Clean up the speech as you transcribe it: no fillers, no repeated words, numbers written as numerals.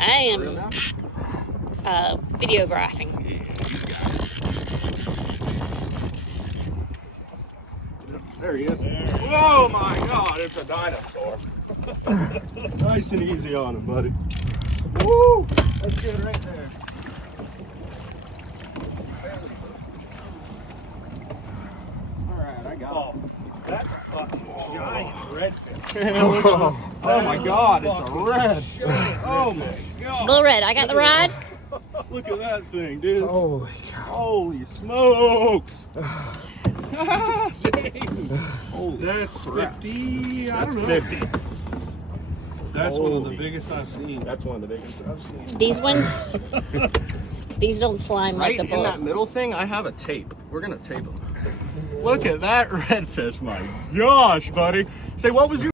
I am videographing. There he is. Oh my God, it's a dinosaur. Nice and easy on him, buddy. Woo! That's good right there. Alright, I got it. That's a fucking giant redfish. Oh my God, it's a red. Oh my God. It's a little red. I got the rod. Look at that thing, dude. Holy cow. Holy smokes. Oh, that's 50. I don't know. 50. That's one of the biggest I've seen. That's one of the biggest I've seen. These ones, these don't slime like Right the in bull. that middle thing, I have a tape. We're gonna tape them. Look at that redfish, my gosh, buddy. Say, what was your